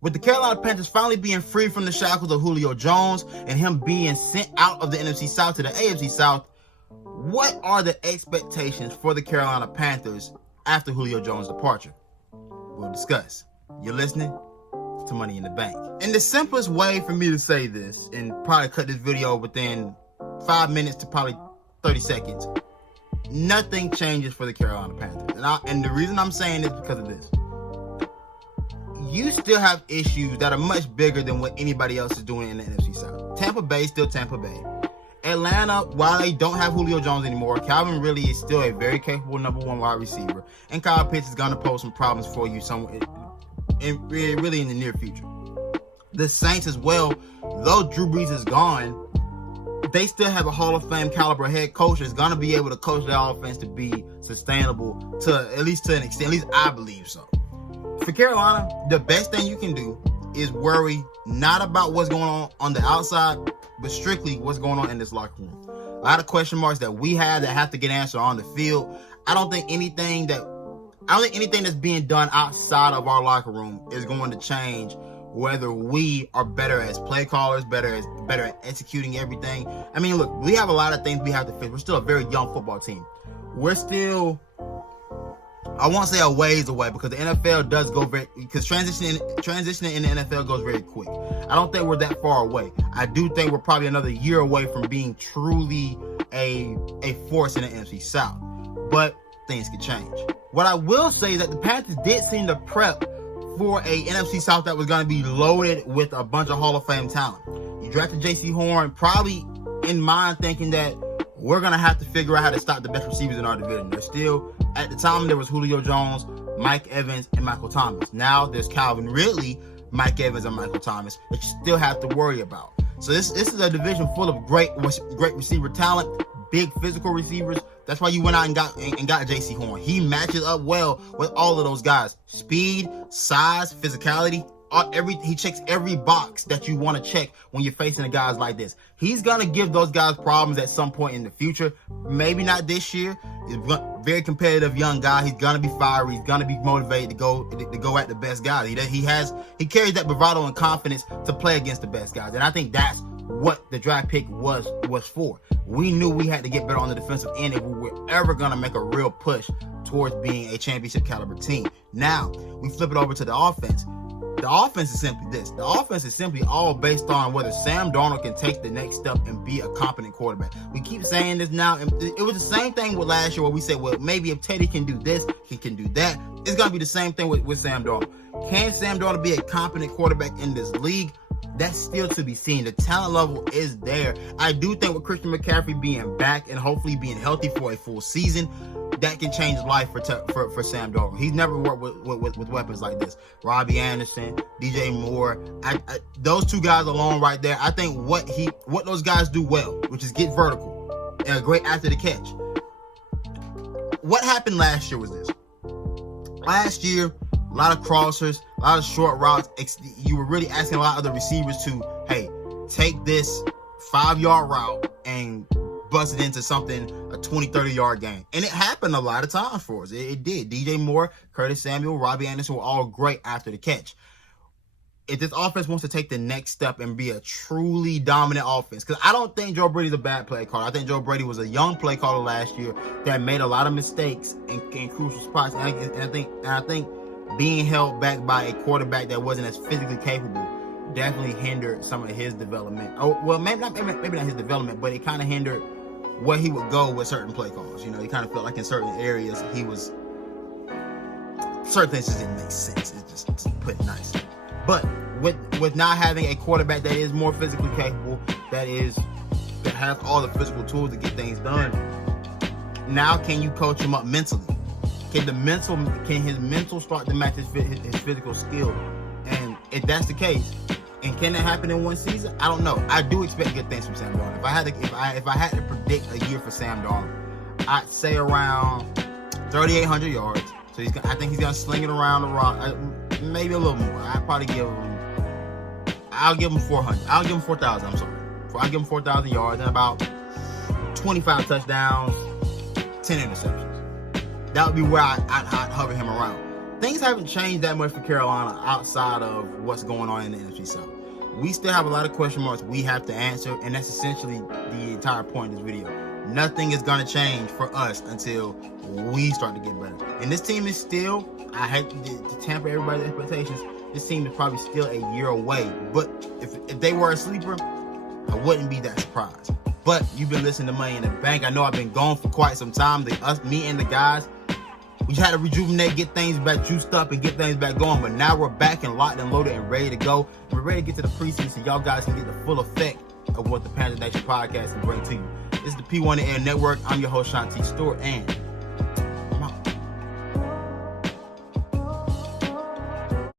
With the Carolina Panthers finally being free from the shackles of Julio Jones and him being sent out of the NFC South to the AFC South, what are the expectations for the Carolina Panthers after Julio Jones' departure? We'll discuss. You're listening to Money in the Bank. And the simplest way for me to say this, and probably cut this video within 5 minutes to probably 30 seconds, nothing changes for the Carolina Panthers. And the reason I'm saying this is because of this. You still have issues that are much bigger than what anybody else is doing in the NFC South. Tampa Bay still Tampa Bay. Atlanta, while they don't have Julio Jones anymore, Calvin Ridley is still a very capable number one wide receiver. And Kyle Pitts is going to pose some problems for you really in the near future. The Saints as well, though Drew Brees is gone, they still have a Hall of Fame caliber head coach that's going to be able to coach their offense to be sustainable to an extent. At least I believe so. For Carolina, the best thing you can do is worry not about what's going on the outside, but strictly what's going on in this locker room. A lot of question marks that we have that have to get answered on the field. I don't think anything that's being done outside of our locker room is going to change whether we are better as play callers, better at executing everything. I mean, look, we have a lot of things we have to fix. We're still a very young football team. We're still, I won't say a ways away, because the NFL does go because transitioning in the NFL goes very quick. I don't think we're that far away. I do think we're probably another year away from being truly a force in the NFC South. But things could change. What I will say is that the Panthers did seem to prep for a NFC South that was going to be loaded with a bunch of Hall of Fame talent. You drafted J.C. Horn, probably in mind thinking that we're going to have to figure out how to stop the best receivers in our division. There's still, at the time, there was Julio Jones, Mike Evans, and Michael Thomas. Now there's Calvin Ridley, Mike Evans, and Michael Thomas that you still have to worry about. So this is a division full of great receiver talent, big physical receivers. That's why you went out and got J.C. Horn. He matches up well with all of those guys. Speed, size, physicality, he checks every box that you want to check when you're facing the guys like this. He's going to give those guys problems at some point in the future. Maybe not this year. He's a very competitive young guy. He's going to be fiery. He's going to be motivated to go at the best guys. He carries that bravado and confidence to play against the best guys. And I think that's what the draft pick was for. We knew we had to get better on the defensive end if we were ever going to make a real push towards being a championship caliber team. Now, we flip it over to the offense. The offense is simply this. The offense is simply all based on whether Sam Darnold can take the next step and be a competent quarterback. We keep saying this now, and it was the same thing with last year where we said, well, maybe if Teddy can do this, he can do that. It's going to be the same thing with Sam Darnold. Can Sam Darnold be a competent quarterback in this league? That's still to be seen. The talent level is there. I do think with Christian McCaffrey being back and hopefully being healthy for a full season, that can change life for Sam Darnold. He's never worked with weapons like this. Robbie Anderson, DJ Moore, those two guys alone right there. I think what those guys do well, which is get vertical and a great after the catch. What happened last year was this. Last year, a lot of crossers, a lot of short routes. You were really asking a lot of the receivers to, hey, take this 5-yard route and bust it into something, a 20, 30-yard game. And it happened a lot of times for us. It did. DJ Moore, Curtis Samuel, Robbie Anderson were all great after the catch. If this offense wants to take the next step and be a truly dominant offense, because I don't think Joe Brady's a bad play caller. I think Joe Brady was a young play caller last year that made a lot of mistakes in crucial spots. And I think being held back by a quarterback that wasn't as physically capable definitely hindered some of his development. Oh, well, maybe not his development, but it kind of hindered where he would go with certain play calls. You know, he kind of felt like in certain areas certain things just didn't make sense. It's just to put it nice. But with not having a quarterback that is more physically capable, that has all the physical tools to get things done, now can you coach him up mentally? Can his mental start to match his physical skill? And if that's the case, and can that happen in one season? I don't know. I do expect good things from Sam Darnold. If I had to predict a year for Sam Darnold, I'd say around 3,800 yards. So I think he's gonna sling it around the rock, maybe a little more. I'll give him 400. I'll give him 4,000. I'm sorry. I'll give him 4,000 yards and about 25 touchdowns, 10 interceptions. That would be where I'd hover him around. things haven't changed that much for Carolina outside of what's going on in the NFC South. We still have a lot of question marks we have to answer, and that's essentially the entire point of this video. Nothing is going to change for us until we start to get better. And this team is still, I hate to tamper everybody's expectations, this team is probably still a year away. But if they were a sleeper, I wouldn't be that surprised. But you've been listening to Money in the Bank. I know I've been gone for quite some time. Me and the guys, we had to rejuvenate, get things back juiced up, and get things back going. But now we're back and locked and loaded and ready to go. We're ready to get to the preseason so y'all guys can get the full effect of what the Panthers Nation podcast can bring to you. This is the P1 Air Network. I'm your host, Shontis Stewart, and